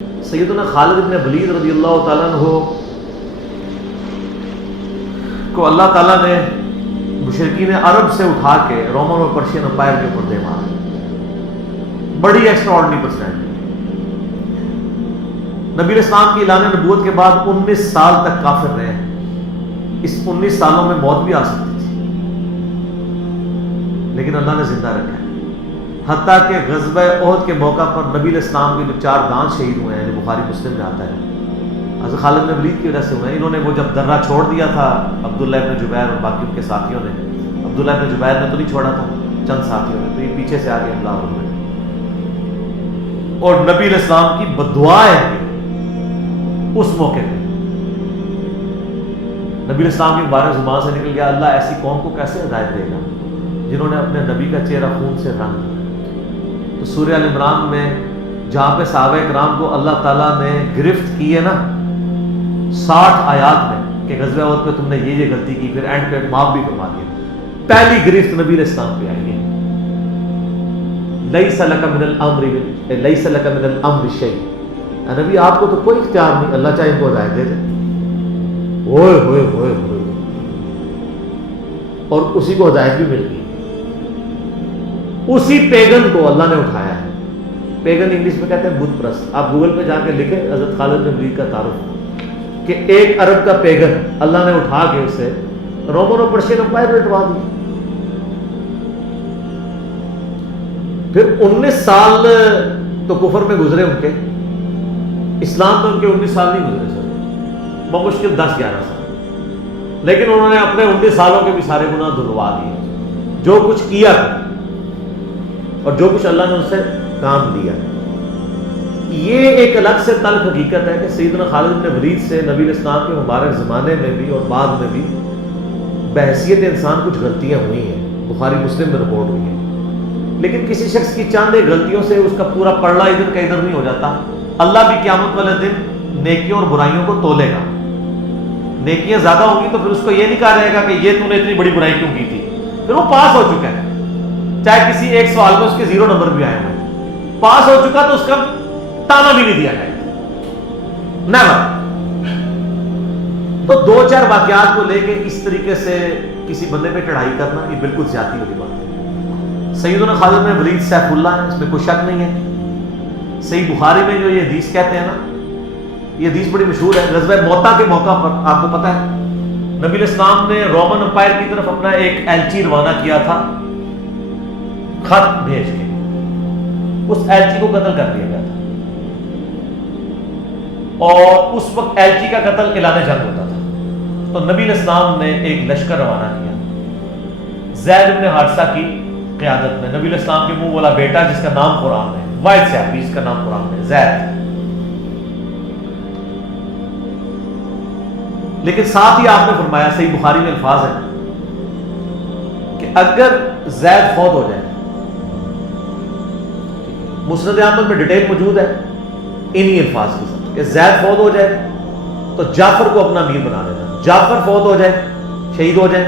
سیدنا خالد بن ولید رضی اللہ تعالیٰ عنہ کو اللہ تعالیٰ نے مشرکین عرب سے اٹھا کے رومن اور پرشین امپائر کے اوپر دے مارا. بڑی ایکسٹرا آرڈنری پرسنالٹی. نبی علیہ السلام کی اعلان نبوت کے بعد 19 سال تک کافر رہے. اس 19 سالوں میں موت بھی آ سکتی تھی لیکن اللہ نے زندہ رکھا ہے. حتیٰ کہ غزوہ احد کے موقع پر نبی علیہ السلام کے جو 4 دانت شہید ہوئے ہیں، جو بخاری مسلم میں آتا ہے، حضرت خالد بن ولید کی وجہ سے ہوئے ہیں. انہوں نے وہ جب درہ چھوڑ دیا تھا عبداللہ ابن جبیر اور باقی ان کے ساتھیوں نے، عبداللہ ابن جبیر نے تو نہیں چھوڑا تھا، چند ساتھیوں نے، تو یہ پیچھے سے آگے حملہ ہوئے اور نبی علیہ السلام کی بددعائیں اس موقع پہ. نبی علیہ السلام کی مبارک زبان سے نکل گیا، اللہ ایسی قوم کو کیسے ہدایت دے گا جنہوں نے اپنے نبی کا چہرہ خون سے رنگ دیا. تو سورہ ال عمران میں جہاں پہ صحابہ کرام کو اللہ تعالیٰ نے گرفت کی ہے نا 60 آیات میں کہ غزوہ احد پہ تم نے یہ غلطی کی، پھر اینڈ پہ معاف بھی فرما دیا. پہلی گرفت نبی علیہ السلام پہ آئی ہے، لیس لک من الامر شیء. نبی آپ کو تو کوئی اختیار نہیں، اللہ چاہے ان کو ہدایت دے دے. ہوئے ہوئے ہوئے ہوئے، اور اسی کو ہدایت بھی مل گئی. اسی پیگن کو اللہ نے اٹھایا ہے. پیگن انگلش میں کہتے ہیں بت پرست. آپ گوگل پہ جا کے لکھیں حضرت خالد بن ولید کا تعارف کہ ایک عرب کا پیگن اللہ نے اٹھا کے اسے رومن اور پرشین امپائر میں اٹھوا دیا. پھر 19 سال تو کفر میں گزرے ان کے، اسلام میں ان کے 19 سال نہیں گزرے سر، بمشکل 10-11 سال. لیکن انہوں نے اپنے 19 سالوں کے بھی سارے گناہ دھلوا دیے. جو کچھ کیا اور جو کچھ اللہ نے ان سے کام دیا. یہ ایک الگ سے تلخ حقیقت ہے کہ سیدنا خالد بن ولید سے نبی علیہ السلام کے مبارک زمانے میں بھی اور بعد میں بھی بحیثیت انسان کچھ غلطیاں ہوئی ہیں، بخاری مسلم میں رپورٹ ہوئی ہیں. لیکن کسی شخص کی چند ایک غلطیوں سے اس کا پورا پڑھنا ادھر کا ادھر نہیں ہو جاتا. اللہ بھی قیامت والے دن نیکیوں اور برائیوں کو تولے گا. نیکیاں زیادہ ہوں گی تو پھر اس کو یہ نہیں کہا جائے گا کہ یہ تو نے اتنی بڑی برائی کیوں کی تھی. پھر وہ پاس ہو چکا ہے، چاہے کسی ایک سوال میں اس کے 0 نمبر بھی آئے ہوئے، پاس ہو چکا تو اس کا تانا بھی نہیں دیا جائے گا. نہ تو 2-4 واقعات کو لے کے اس طریقے سے کسی بندے پہ چڑھائی کرنا یہ بالکل زیادتی والی بات ہے. سیدنا خالد بن ولید سیف اللہ ہے، اس میں کوئی شک نہیں ہے. صحیح بخاری میں جو یہ حدیث کہتے ہیں نا، یہ حدیث بڑی مشہور ہے. غزوہ موتا کے موقع پر آپ کو پتہ ہے نبی علیہ السلام نے رومن امپائر کی طرف اپنا ایک ایلچی روانہ کیا تھا، خط بھیج کے. اس ایلچی کو قتل کر دیا گیا تھا اور اس وقت ایلچی کا قتل اعلان جنگ ہوتا تھا. تو نبی علیہ السلام نے ایک لشکر روانہ کیا زید بن حارثہ کی قیادت میں. نبی علیہ السلام کے منہ والا بیٹا جس کا نام قرآن ہے، واحد صحابی جس کا نام قرآن ہے، زید. لیکن ساتھ ہی آپ نے فرمایا، صحیح بخاری میں الفاظ ہے کہ اگر زید فوت ہو جائے، مسند احمد میں ڈیٹیل موجود ہے انہی الفاظ کے ساتھ کہ زید فوت ہو جائے تو جعفر کو اپنا امیر بنا لینا. جعفر فوت ہو جائے، شہید ہو جائے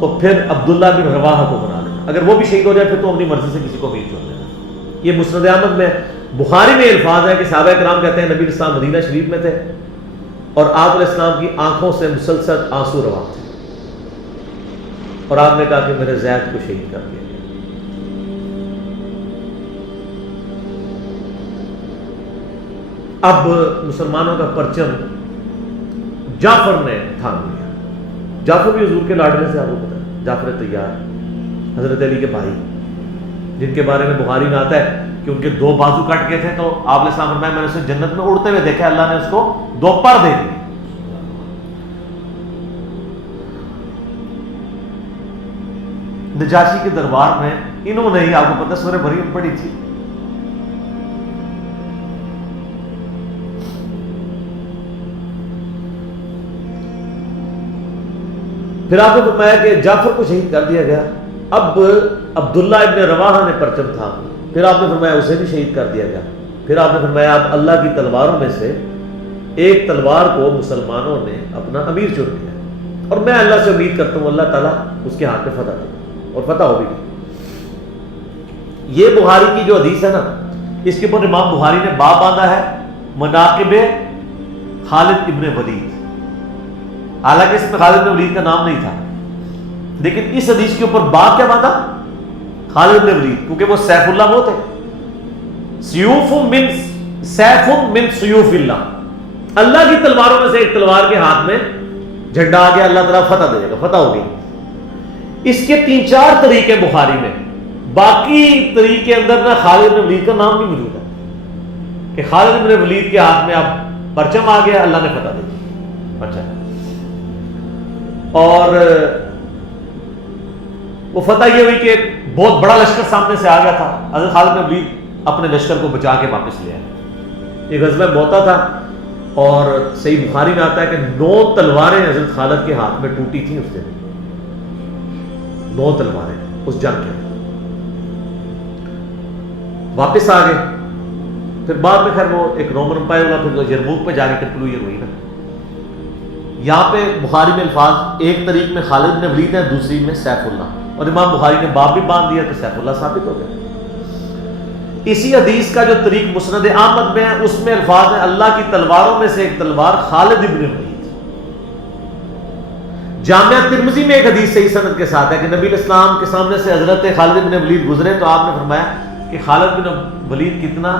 تو پھر عبداللہ بن رواحہ کو بنا لینا. اگر وہ بھی شہید ہو جائے پھر تو اپنی مرضی سے کسی کو امیر چن لینا. یہ مسند احمد میں بخاری میں الفاظ ہے کہ صحابہ کرام کہتے ہیں نبی علیہ السلام مدینہ شریف میں تھے اور آپ علیہ السلام کی آنکھوں سے مسلسل آنسو رواں تھے اور آپ نے کہا کہ میرے زید کو شہید کر دیا. اب مسلمانوں کا پرچم جعفر نے تھام لیا. جعفر بھی حضور کے لاڈلے سے، آپ کو پتہ ہے، جعفر طیار حضرت علی کے بھائی، جن کے بارے میں بخاری میں آتا ہے کہ ان کے 2 بازو کٹ گئے تھے تو آپ علیہ السلام فرمایا میں نے اسے جنت میں اڑتے ہوئے دیکھا، اللہ نے اس کو 2 پر دے دیے. نجاشی کے دربار میں انہوں نے ہی، آپ کو پتہ ہے، سورہ مریم پڑھی تھی. پھر آپ نے فرمایا کہ جعفر کو شہید کر دیا گیا. اب عبداللہ ابن رواحہ نے پرچم تھا، پھر آپ نے فرمایا اسے بھی شہید کر دیا گیا. پھر آپ نے فرمایا اب اللہ کی تلواروں میں سے ایک تلوار کو مسلمانوں نے اپنا امیر چن لیا اور میں اللہ سے امید کرتا ہوں اللہ تعالیٰ اس کے ہاتھ میں فتح دے اور فتح ہو بھی گئی. یہ بخاری کی جو حدیث ہے نا، اس کے اوپر امام بخاری نے باب باندھا ہے مناقب خالد ابن ولید. حالانکہ اس میں خالد ابن ولید کا نام نہیں تھا، لیکن اس حدیث کے اوپر باب کیا باندھا؟ خالد ابن ولید، کیونکہ وہ سیف اللہ وہ تھے. سیوف من سیوف اللہ، اللہ کی تلواروں میں سے ایک تلوار کے ہاتھ میں جھنڈا آ گیا، اللہ تعالیٰ فتح دے گا، فتح ہوگی. اس کے 3-4 طریقے بخاری میں، باقی طریقے اندر نہ خالد بن ولید کا نام نہیں موجود ہے کہ خالد بن ولید کے ہاتھ میں اب پرچم آ گیا، اللہ نے فتح دے دی. اچھا، اور وہ فتح یہ ہوئی کہ بہت بڑا لشکر سامنے سے آ گیا تھا، حضرت خالد بن ولید اپنے لشکر کو بچا کے واپس لے آئے. یہ غزوہ موتا تھا، اور صحیح بخاری میں آتا ہے کہ 9 تلواریں حضرت خالد کے ہاتھ میں ٹوٹی تھیں اس دن. 9 تلواریں اس جنگ کے واپس آ گئے. پھر بعد میں خیر وہ ایک رومن امپائر ہوا، پھر یرموک پہ جا کے کنکلوژن ہوئی نا. یہاں پہ بخاری میں الفاظ ایک طریق میں خالد بن ولید ہے، دوسری میں سیف اللہ، اور امام بخاری نے باب بھی باندھ دیا تو سیف اللہ ثابت ہو گیا. اسی حدیث کا جو طریق مسند احمد میں ہے، اس میں الفاظ ہیں اللہ کی تلواروں میں سے ایک تلوار خالد ابن ولید. جامعہ ترمذی میں ایک حدیث صحیح سند کے ساتھ ہے کہ نبی اسلام کے سامنے سے حضرت خالد بن ولید گزرے تو آپ نے فرمایا کہ خالد بن ولید کتنا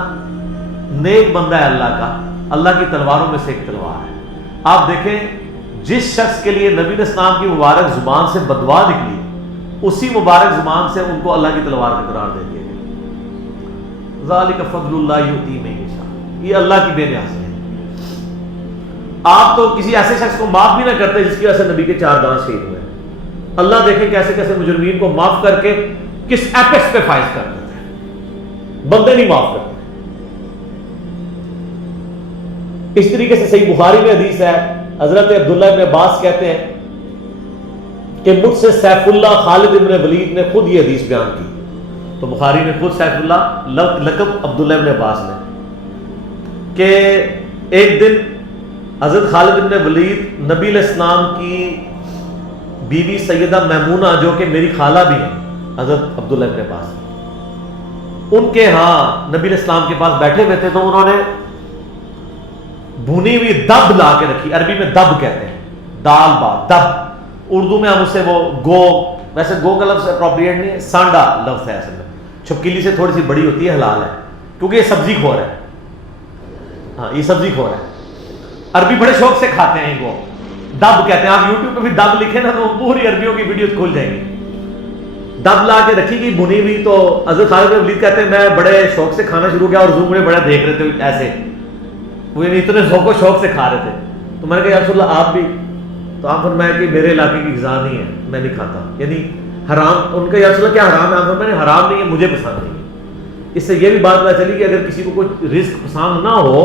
نیک بندہ ہے اللہ کا، اللہ کی تلواروں میں سے ایک تلوار ہے. آپ دیکھیں جس شخص کے لیے نبی اسلام کی مبارک زبان سے بددعا نکلی، اسی مبارک زبان سے ان کو اللہ کی تلوار کا قرار دے دیا گیا. ذالک فضل اللہ یؤتی من یشاء، یہ اللہ کی بے نیازی ہے. آپ تو کسی ایسے شخص کو معاف بھی نہ کرتے جس کی وجہ سے نبی کے 4 دانت شہید ہوئے. اللہ دیکھیں کیسے کیسے مجرمین کو معاف کر کے کس ایپیکس پہ فائز کر دیتے ہیں، بندے نہیں معاف کرتے. اس طریقے سے صحیح بخاری میں حدیث ہے، حضرت عبداللہ ابن عباس کہتے ہیں کہ مجھ سے سیف اللہ خالد ابن ولید نے خود یہ حدیث بیان کی. تو بخاری نے خود سیف اللہ لقب عبداللہ ابن عباس نے، کہ ایک دن حضرت خالد ابن ولید نبی علیہ السلام کی بیوی سیدہ میمونہ جو کہ میری خالہ بھی ہیں، حضرت عبداللہ ابن عباس، ان کے ہاں نبی علیہ السلام کے پاس بیٹھے ہوئے تھے. تو انہوں نے بھونی ہوئی دب لا کے رکھی، عربی میں دب کہتے ہیں، دال با دب، اردو میں ہم اسے وہ گو، ویسے گو کا لفظ اپروپریٹ نہیں ہے، سانڈا لفظ ہے اصل میں، چھپکلی سے تھوڑی سی بڑی ہوتی ہے، حلال ہے کیونکہ یہ سبزی خور ہے. ہاں یہ سبزی خور ہے، عربی بڑے شوق سے کھاتے ہیں. وہ دب کہتے ہیں، آپ یوٹیوب پہ بھی دب لکھیں نا تو پوری عربیوں کی ویڈیوز کھل جائیں گی. دب لا کے رکھی گئی بھنی ہوئی. تو حضرت خالد بن ولید کہتے ہیں میں بڑے شوق سے کھانا شروع کیا اور حضور مجھے بڑا دیکھ رہے تھے ایسے، وہ یعنی اتنے ذوق و شوق سے کھا رہے تھے. تو میں نے کہا یا رسول اللہ آپ بھی؟ تو آپ فرمایا کہ میرے علاقے کی غذا نہیں ہے، میں نہیں کھاتا، یعنی حرام. ان کا یا رسول اللہ کیا حرام ہے؟ آپ فرمایا نہیں حرام نہیں ہے، مجھے پسند نہیں ہے. اس سے یہ بھی بات پتہ چلی کہ اگر کسی کو کوئی رزق پسند نہ ہو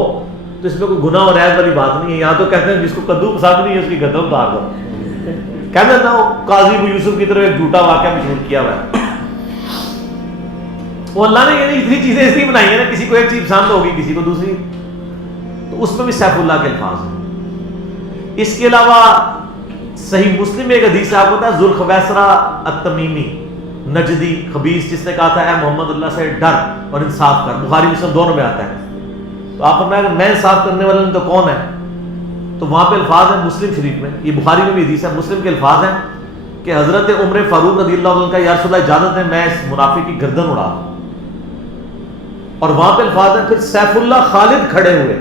تو اس میں کوئی گناہ اور عیب والی بات نہیں ہے. یہاں تو کہتے ہیں جس کو کدو پسند نہیں ہے اس کی گردن اتار دو. کہتے ہیں نا قاضی ابو یوسف کی طرف ایک جھوٹا واقعہ مشہور کیا ہوا ہے. وہ اللہ نے یعنی اتنی چیزیں اس لیے بنائی ہیں نا، کسی کو ایک چیز پسند ہوگی کسی کو دوسری، تو اس میں بھی سیف اللہ کے الفاظ ہیں. اس کے علاوہ صحیح مسلم میں ایک حدیث آپ کو پتا ہے، ذوالخویسرہ التمیمی نجدی خبیث جس نے کہا تھا اے محمد اللہ سے ڈر اور انصاف کر، بخاری مسلم دونوں میں آتا ہے. تو آپ فرمایا کہ میں انصاف کرنے والا نہیں تو کون ہے؟ تو وہاں پہ الفاظ ہیں مسلم شریف میں، یہ بخاری میں بھی حدیث ہے، مسلم کے الفاظ ہیں کہ حضرت عمر فاروق رضی اللہ عنہ کا یا رسول اللہ اجازت ہے میں اس منافق کی گردن اڑا دوں. اور وہاں پہ الفاظ ہیں پھر سیف اللہ خالد کھڑے ہوئے،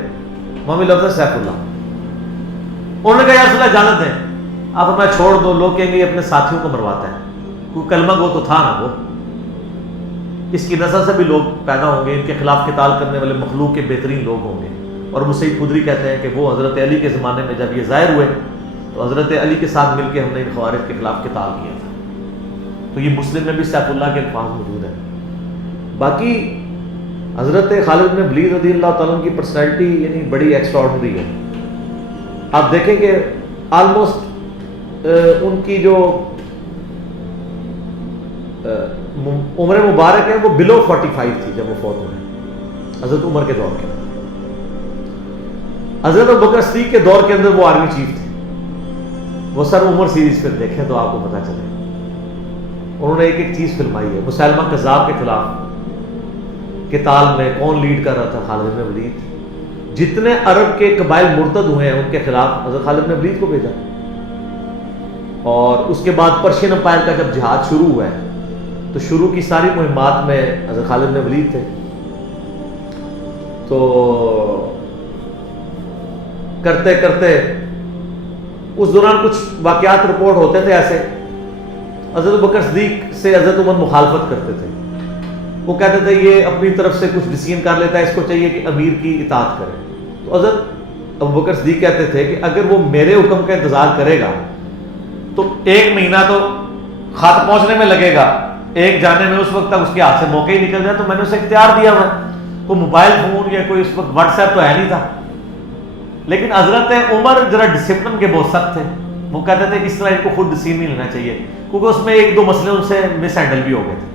وہاں بھی لفظ ہے سیف اللہ. انہوں نے کہا یا رسول اللہ اجازت ہے. آپ فرمایا چھوڑ دو، لوگ کہیں گے یہ اپنے ساتھیوں کو مرواتا ہے، کوئی کلمہ گو تو تھا نا وہ، اس کی نسل سے بھی لوگ پیدا ہوں گے، ان کے خلاف قتال کرنے والے مخلوق کے بہترین لوگ ہوں گے. اور وہ سید خدری کہتے ہیں کہ وہ حضرت علی کے زمانے میں جب یہ ظاہر ہوئے تو حضرت علی کے ساتھ مل کے ہم نے ان خوارج کے خلاف قتال کیا تھا. تو یہ مسلم میں بھی سیف اللہ کے الفاظ موجود ہیں. باقی حضرت خالد بن ولید رضی اللہ تعالیٰ کی پرسنالٹی یعنی بڑی ایکسٹرا آرڈنری ہے. آپ دیکھیں کہ آلموسٹ ان کی جو عمر مبارک ہے وہ بلو 45 تھی جب وہ فوت ہوئے حضرت عمر کے دور کے اندر. حضرت ابوبکر صدیق کے دور کے اندر وہ آرمی چیف تھے. وہ سر عمر سیریز پھر دیکھیں تو آپ کو پتہ چلے. انہوں نے ایک ایک چیز فلمائی ہے. مسلمہ کذاب کے خلاف قتال میں کون لیڈ کر رہا تھا؟ خالد بن ولید. جتنے عرب کے قبائل مرتد ہوئے ہیں ان کے خلاف حضرت خالد بن ولید کو بھیجا. اور اس کے بعد پرشین امپائر کا جب جہاد شروع ہوا ہے تو شروع کی ساری مہمات میں حضرت خالد بن ولید تھے. تو کرتے کرتے اس دوران کچھ واقعات رپورٹ ہوتے تھے ایسے. حضرت بکر صدیق سے حضرت عمر مخالفت کرتے تھے. وہ کہتے تھے یہ اپنی طرف سے کچھ ڈیسیژن کر لیتا ہے, اس کو چاہیے کہ امیر کی اطاعت کرے. تو حضرت ابو بکر صدیق کہتے تھے کہ اگر وہ میرے حکم کا انتظار کرے گا تو 1 مہینہ تو خط پہنچنے میں لگے گا, ایک جانے میں اس وقت تک اس کے ہاتھ سے موقع ہی نکل جائے. تو میں نے اسے اختیار دیا ہوا, کوئی موبائل فون یا کوئی اس وقت واٹس ایپ تو ہے نہیں تھا. لیکن حضرت عمر ذرا ڈسپلن کے بہت سخت تھے. وہ کہتے تھے اس طرح ان کو خود ڈیسیژن نہیں لینا چاہیے, کیونکہ اس میں 1-2 مسئلے ان سے مس ہینڈل بھی ہو گئے تھے.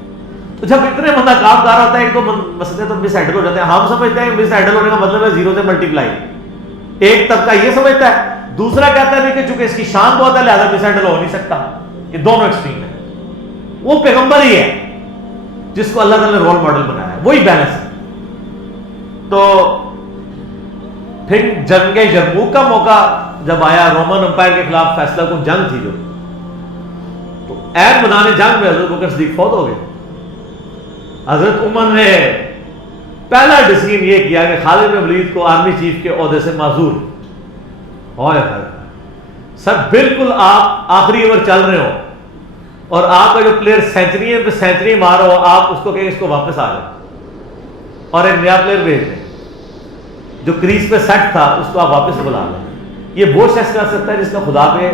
تو جب اتنے بندہ کام کر ہوتا ہے 1-2 مسئلے تو مس ہینڈل ہو جاتے ہیں. ہم سمجھتے ہیں مس ہینڈل ہونے کا مطلب ہے 0 سے ملٹیپلائی. ایک طبقہ یہ سمجھتا ہے, دوسرا کہتا ہے کہ چونکہ اس کی شان بہت ہے لہذا مس ہینڈل ہو نہیں سکتا. یہ دونوں ایکسٹریم ہیں. وہ پیغمبر ہی ہے جس کو اللہ تعالیٰ نے رول ماڈل بنایا ہے, وہی بیلنس ہے. تو پھر جنگ یرموک کا موقع جب آیا, رومن امپائر کے خلاف فیصلہ کن جنگ تھی جو, تو عین میدان جنگ میں حضرت بکر صدیق فوت ہو گئے. حضرت عمر نے پہلا ڈیسیژن یہ کیا کہ خالد بن ولید کو آرمی چیف کے عہدے سے معزول. سر بالکل آپ آخری اوور چل رہے ہو اور آپ کا جو پلیئر سینچری پہ سینچری مار رہا ہو, آپ اس کو کہیں اس کو واپس آ جائے اور ایک نیا پلیئر بھیج دیں. جو کریز پہ سیٹ تھا اس کو آپ واپس بلا لیں. یہ وہ شخص کر سکتا ہے جس کا خدا پہ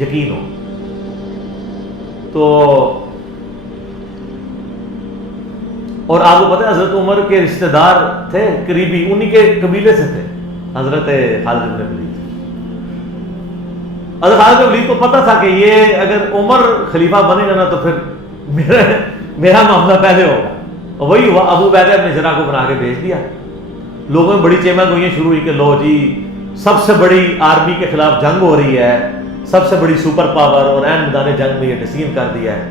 یقین ہو. تو اور آپ کو پتہ ہے حضرت عمر کے رشتہ دار تھے قریبی, انہی کے قبیلے سے تھے حضرت خالد بن ولید. حضرت خالد بن ولید کو پتہ تھا کہ یہ اگر عمر خلیفہ بنے گا نا تو پھر میرا معاملہ پہلے ہوگا. اور وہی ہوا. ابو عبیدہ اپنے ذرا کو بنا کے بھیج دیا. لوگوں میں بڑی چیمہ گوئیاں شروع ہوئی کہ لو جی سب سے بڑی آرمی کے خلاف جنگ ہو رہی ہے, سب سے بڑی سپر پاور, اور عین میدان جنگ میں یہ ڈیسیژن کر دیا ہے,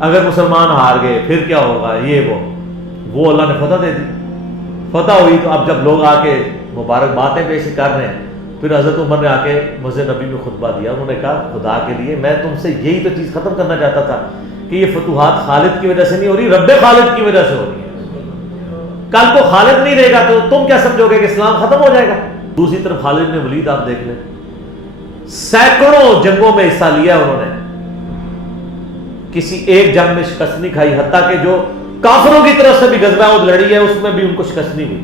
اگر مسلمان ہار گئے پھر کیا ہوگا. یہ وہ اللہ نے فتح دے دی. فتح ہوئی تو اب جب لوگ آ کے مبارک باتیں پیش کر رہے ہیں, پھر حضرت عمر نے آ کے مسجد نبی میں خطبہ دیا. انہوں نے کہا خدا کے لیے میں تم سے یہی تو چیز ختم کرنا چاہتا تھا کہ یہ فتوحات خالد کی وجہ سے نہیں ہو رہی, رب خالد کی وجہ سے ہو رہی ہے. کل کو خالد نہیں رہے گا تو تم کیا سمجھو گے کہ اسلام ختم ہو جائے گا. دوسری طرف خالد بن ولید آپ دیکھ لیں, سینکڑوں جنگوں میں حصہ لیا انہوں نے, کسی ایک جنگ میں شکست نہیں کھائی. حتیٰ کہ جو کافروں کی طرف سے بھی غزوہ احد لڑی ہے اس میں بھی ان کو شکست نہیں ہوئی.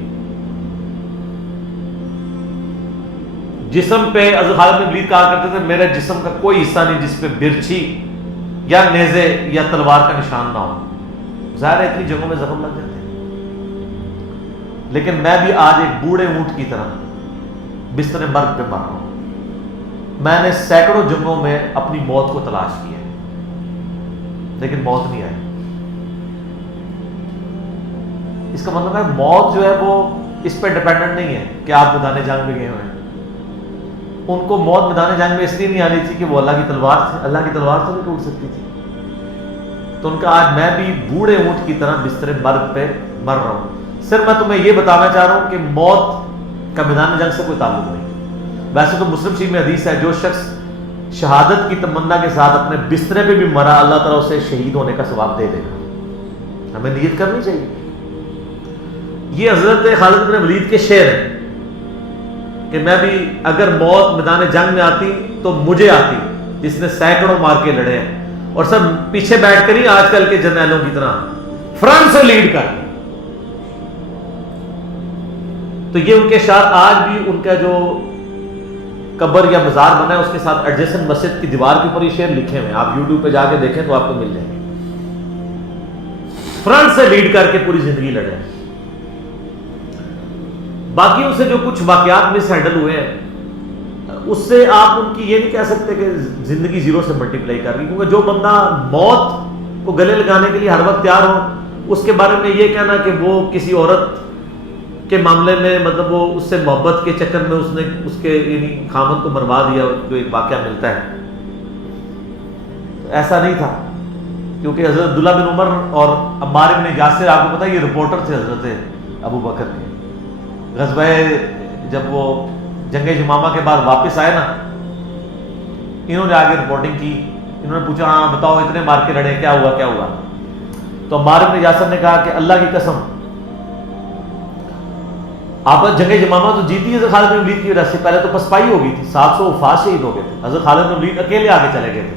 جسم پہ حضرت خالد بن ولید کہا کرتے تھے میرے جسم کا کوئی حصہ نہیں جس پہ برچھی یا نیزے یا تلوار کا نشان نہ ہو. ظاہر ہے اتنی جگہوں میں زخم لگ جاتے ہیں, لیکن میں بھی آج ایک بوڑھے اونٹ کی طرح بستر مرگ پہ مر رہا ہوں. میں نے سینکڑوں جنگوں میں اپنی موت کو تلاش کیا لیکن موت نہیں آئی. اس کا مطلب ہے موت جو ہے وہ اس پہ ڈیپینڈنٹ نہیں ہے کہ آپ میدان جنگ میں گئے ہوئے ہیں. ان کو موت میدان جنگ میں اس لیے نہیں آنی تھی کہ وہ اللہ کی تلوار تھی, اللہ کی تلوار تو نہیں ٹوٹ سکتی تھی. تو ان کا آج میں بھی بوڑھے اونٹ کی طرح بستر مرگ پہ مر رہا ہوں. صرف میں تمہیں یہ بتانا چاہ رہا ہوں کہ موت کا میدان جنگ سے کوئی تعلق نہیں. ویسے تو مسلم شریف میں حدیث ہے جو شخص شہادت کی تمنا کے ساتھ اپنے بسترے پہ بھی مرا اللہ تعالیٰ اسے شہید ہونے کا ثواب دے دے گا. ہمیں نیت کرنی چاہیے. یہ حضرت خالد بن ولید کے شعر ہیں کہ میں بھی اگر موت میدان جنگ میں آتی تو مجھے آتی جس نے سینکڑوں مار کے لڑے ہیں, اور سب پیچھے بیٹھ کر ہی آج کل کے جرنیلوں کی طرح فرنٹ سے لیڈ کر. تو یہ ان کے شعر آج بھی ان کا جو قبر یا مزار بنا ہے اس کے ساتھ ایڈجسٹنٹ مسجد کی دیوار کے اوپر یہ شعر لکھے ہوئے ہیں. آپ یوٹیوب پہ جا کے دیکھیں تو آپ کو مل جائیں گے. فرنٹ سے لیڈ کر کے پوری زندگی لڑے ہیں. باقیوں سے جو کچھ واقعات مس ہینڈل ہوئے ہیں اس سے آپ ان کی یہ نہیں کہہ سکتے کہ زندگی 0 سے ملٹیپلائی کر رہی, کیونکہ جو بندہ موت کو گلے لگانے کے لیے ہر وقت تیار ہو اس کے بارے میں یہ کہنا کہ وہ کسی عورت کے معاملے میں مطلب وہ اس سے محبت کے چکر میں اس نے اس کے یعنی خامن کو مروا دیا, جو ایک واقعہ ملتا ہے, ایسا نہیں تھا. کیونکہ حضرت عبداللہ بن عمر اور عمار بن یاسر آپ کو پتہ ہے یہ رپورٹر تھے حضرت ابو بکر کے. غزوہ جب وہ جنگ یمامہ کے بعد واپس آئے نا، انہوں نے آگے رپورٹنگ کی، انہوں نے پوچھا ہاں بتاؤ اتنے مار کے لڑے، کیا ہوا کیا ہوا؟ تو عمار بن یاسر نے کہا کہ اللہ کی قسم آپ جنگ یمامہ تو جیتی ہے خالد بن ولید کی وجہ سے، پہلے تو پسپائی ہو گئی تھی، 700 وفات شہید ہو گئے تھے، حضرت خالد بن ولید اکیلے آگے چلے گئے تھے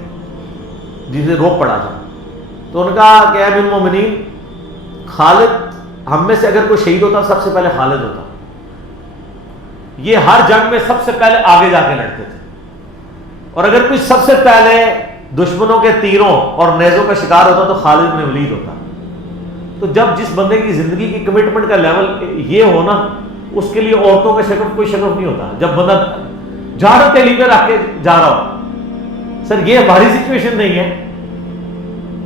جسے روک پڑا تھا. تو انہوں نے کہا کہ اے امیر المومنین، خالد ہم میں سے اگر کوئی شہید ہوتا سب سے پہلے خالد ہوتا. یہ ہر جنگ میں سب سے پہلے آگے جا کے لڑتے تھے، اور اگر کوئی سب سے پہلے دشمنوں کے تیروں اور نیزوں کا شکار ہوتا تو خالد بن ولید ہوتا. تو جب جس بندے کی زندگی کی کمٹمنٹ کا لیول یہ ہو نا، اس کے لیے عورتوں کا شگف کوئی شگف نہیں ہوتا. جب بندہ جھاڑ کے لیے رکھ کے جا رہا ہو، سر یہ ہماری سچویشن نہیں ہے،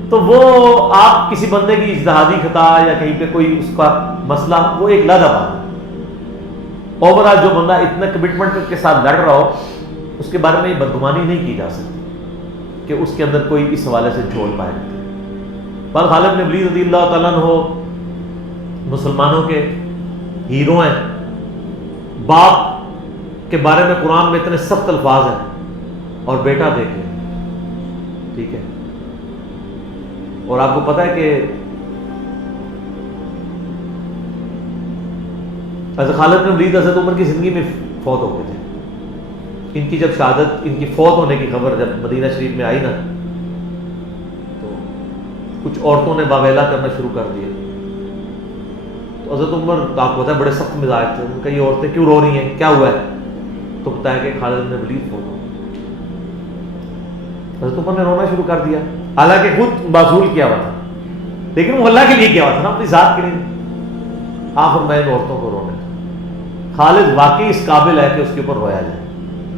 تو وہ آپ کسی بندے کی اجتہادی خطا یا کہیں پہ کوئی اس کا مسئلہ وہ ایک لادہ بات ہے. اوورآل جو بندہ اتنا کمٹمنٹ کے ساتھ لڑ رہا ہو اس کے بارے میں یہ بدگمانی نہیں کی جا سکتی کہ اس کے اندر کوئی اس حوالے سے جھول پائے. پر خالد بن ولید رضی اللہ تعالیٰ عنہ مسلمانوں کے ہیرو ہیں. باپ کے بارے میں قرآن میں اتنے سخت الفاظ ہیں اور بیٹا دیکھیں، ٹھیک ہے. اور آپ کو پتہ ہے کہ حضرت خالد بن ولید حضرت عمر کی زندگی میں فوت ہو گئے تھے. ان کی جب شہادت، ان کی فوت ہونے کی خبر جب مدینہ شریف میں آئی نا، تو کچھ عورتوں نے واویلا کرنا شروع کر دیا. تو حضرت عمر آپ کو پتہ ہے بڑے سخت مزاج تھے. ان کا یہ عورتیں کیوں رو رہی ہیں، کیا ہوا ہے؟ تو بتایا کہ خالد بن ولید فوت ہو. حضرت عمر نے رونا شروع کر دیا، حالانکہ خود معزول کیا ہوا تھا، لیکن وہ اللہ کے لیے کیا ہوا تھا نا، اپنی ذات کے لیے. آخر میں ان عورتوں کو رونے. خالد واقعی اس قابل ہے کہ اس کے اوپر رویا جائے.